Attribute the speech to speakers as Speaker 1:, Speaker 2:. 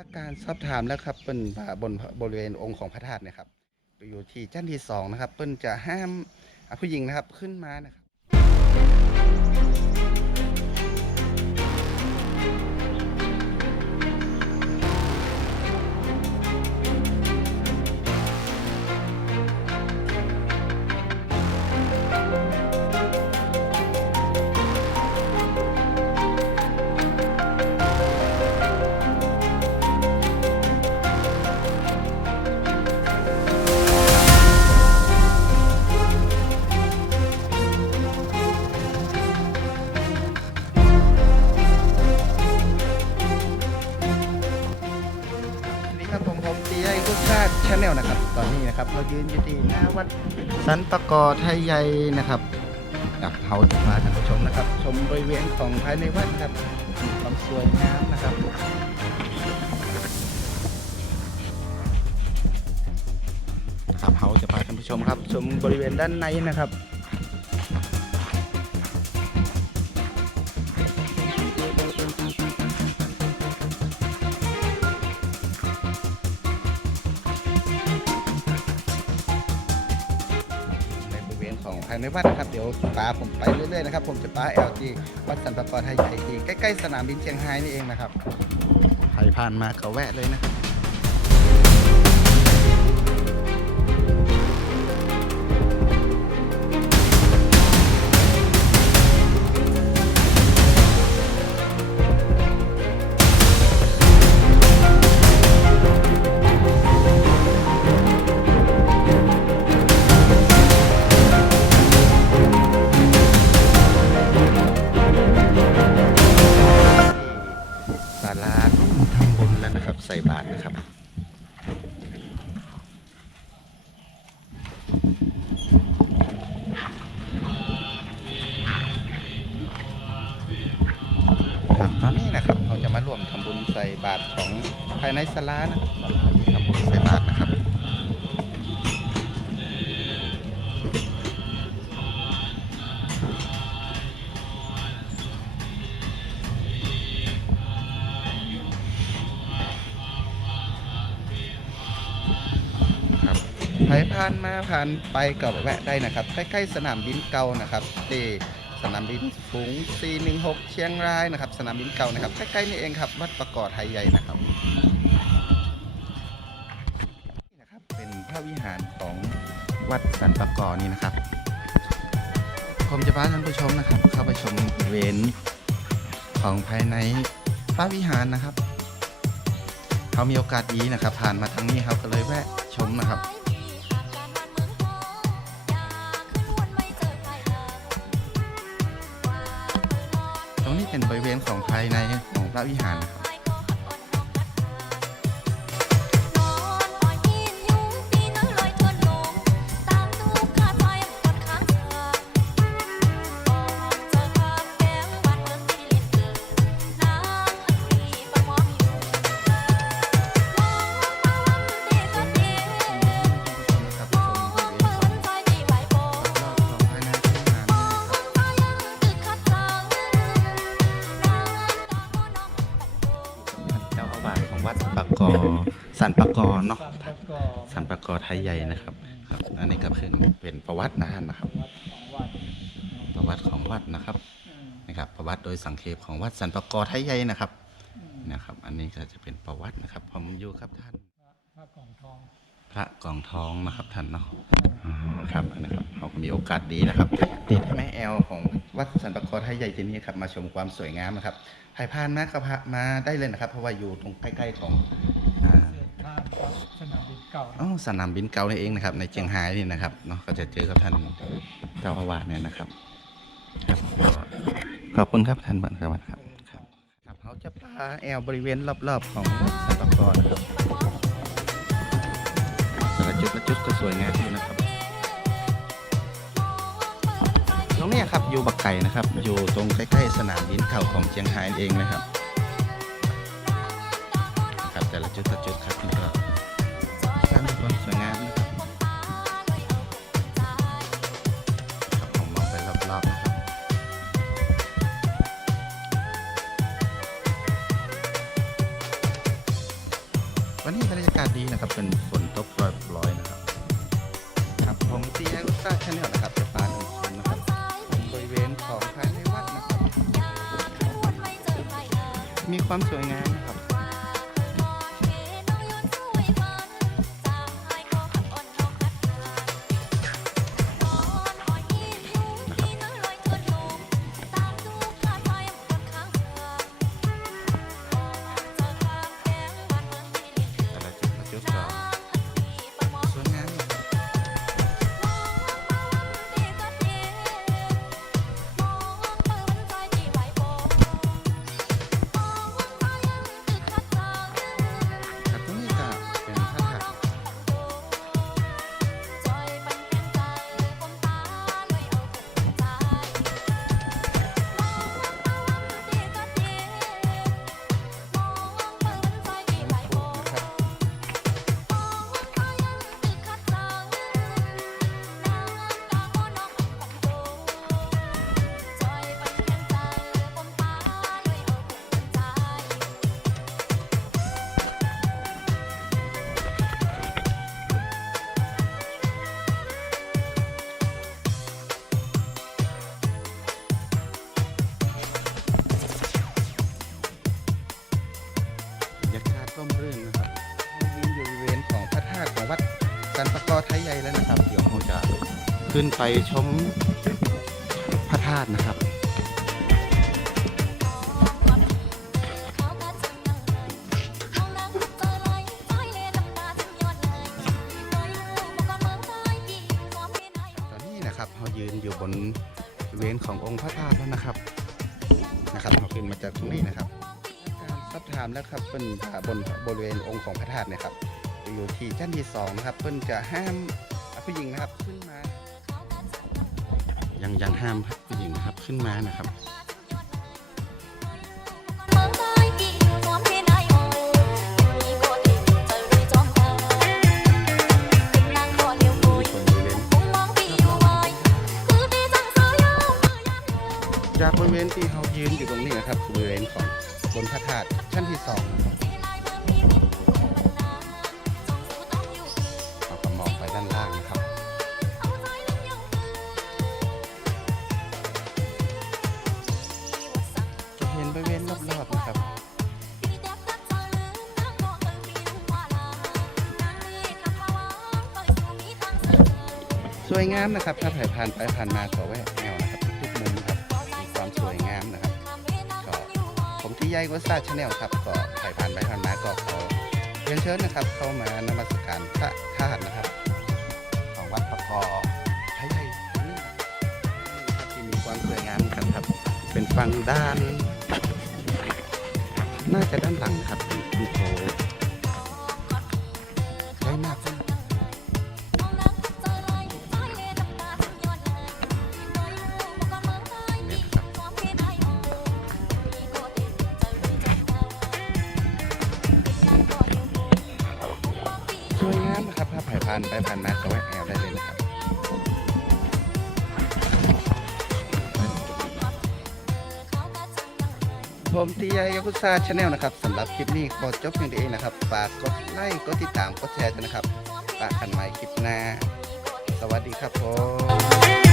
Speaker 1: ถ้าการสอบถามแล้วครับเปิ้นบนบริเวณองค์ของพระธาตุเนี่ยครับอยู่ที่ชั้นที่สองนะครับ เปิ้นจะห้ามผู้หญิงนะครับขึ้นมานะครับ สันปะกอไทยใหญ่นะครับกับเฮาจะพาท่านผู้ชมนะครับ ชมบริเวณของภายในวัดครับความสวยงามนะครับครับเฮาจะพาท่านผู้ชมครับ ชมบริเวณด้านในนะครับ ภายในวัดนะครับ เดี๋ยวปาผมไปเรื่อยๆนะครับ ผมจะปาเอลจีวัดสันปะกอไทยใหญ่ที่ใกล้ๆสนามบินเชียงรายนี่เองนะครับ ใครผ่านมาก็แวะเลยนะครับ ใส่บาตรนะครับครับตอนนี้นะครับ เราจะมาร่วมทำบุญใส่บาตรของภายในศาลานะครับ ใครผ่านมาผ่านไปก็แวะได้นะครับ ใกล้ๆสนามบินเก่านะครับที่สนามบินฝูง416 เชียงรายนะครับ สนามบินเก่านะครับ ใกล้ๆนี่เองครับ วัดประกอบไทยใหญ่นะครับนี่นะครับ เป็นพระวิหารของวัดสันประกอนี่นะครับ ผมจะพาท่านผู้ชมนะครับ เข้าไปชมเวณของภายในพระวิหารนะครับ เขามีโอกาสดีนะครับ ผ่านมาทางนี้ครับก็เลยแวะชมนะครับ นี้เป็นบริเวณของภายในของพระวิหารนะครับ กอสันปะกอเนาะ
Speaker 2: สันปะกอ
Speaker 1: สันปะกอไทยใหญ่นะครับ ครับ อันนี้ก็คือเป็นประวัตินะท่านนะครับ
Speaker 2: วัดของวัด
Speaker 1: ประวัติของวัดนะครับ
Speaker 2: อืม
Speaker 1: นะครับประวัติโดยสังเขปของวัดสันปะกอไทยใหญ่นะครับ
Speaker 2: อืม
Speaker 1: นะครับ อันนี้ก็จะเป็นประวัตินะครับผมอยู่ครับท่าน
Speaker 2: พระกล่องทอง
Speaker 1: พระกองทองนะครับท่านเนาะอ๋อครับอันนะครับเราก็มีโอกาสดีนะครับติดแม่แอลของวัดสันปะกอไทยใหญ่ที่นี่ครับ มาชมความสวยงามนะครับใครผ่านมาก็พามาได้เลยนะครับ เพราะว่าอยู่ตรงใกล้ๆของอ่า
Speaker 2: เศษข้างครับสนามบินเก่า
Speaker 1: อ๋อสนามบินเก่านี่เองนะครับ ในเชียงรายนี่นะครับเนาะก็จะเจอกับท่านเจ้าอาวาสเนี่ยนะครับครับขอบคุณครับท่านบัณฑิตครับครับครับเขาจะพาแอลบริเวณรอบๆของสันปะกอนะครับแต่ละ จุดละจุดก็สวยงามอยู่นะครับตรงนี้ครับอยู่บักไก่นะครับ อยู่ตรงใกล้ๆสนามบินเก่าของเชียงรายเองนะครับ ครับแต่ละจุดละจุดครับ ความสวยงาม ไทยใหญ่แล้วนะครับ เดี๋ยวเราจะขึ้นไปชมพระธาตุนะครับตอนนี้นะครับเรายืนอยู่บนบริเวณขององค์พระธาตุแล้วนะครับ นะครับเราขึ้นมาจากตรงนี้นะครับสอบถามแล้วครับเป็นบนบริเวณองค์ของพระธาตุนี่ยครับ อยู่ที่ชั้นที่สองนะครับเพิ่นจะห้ามผู้หญิงนะครับขึ้นมายังยังห้ามผู้หญิงนะครับขึ้นมานะครับมีคนบริเวณจากบริเวณที่เรายืนอยู่ตรงนี้นะครับคือบริเวณของบนพระธาตุชั้นที่สองนะครับ วยงามนะครับ ถ้าผ่านผ่านไปผ่านมาก็แวะแนวนะครับ ทุกมุมครับมีความสวยงามนะครับก็ผมที่ใหญ่กว่าซาชาแนลครับก็ผ่านผ่านไปผ่านมาก็ขอเรียนเชิญนะครับ เข้ามานมัสการพระธาตุนะครับ ของวัดประกอบไทยใหญ่ที่มีความสวยงามกันครับ เป็นฝั่งด้าน น่าจะด้านหลังครับดูโถานไปผ่านมาก็แวะแอลได้เลยนะครับผมตียายากุซ่าชาแนลนะครับสำหรับคลิปนี้ขอจบเพียงเท่านี้นะครับฝากกดไลค์กดติดตามกดแชร์ด้วยนะครับฝากกันใหม่คลิปหน้า สวัสดีครับผม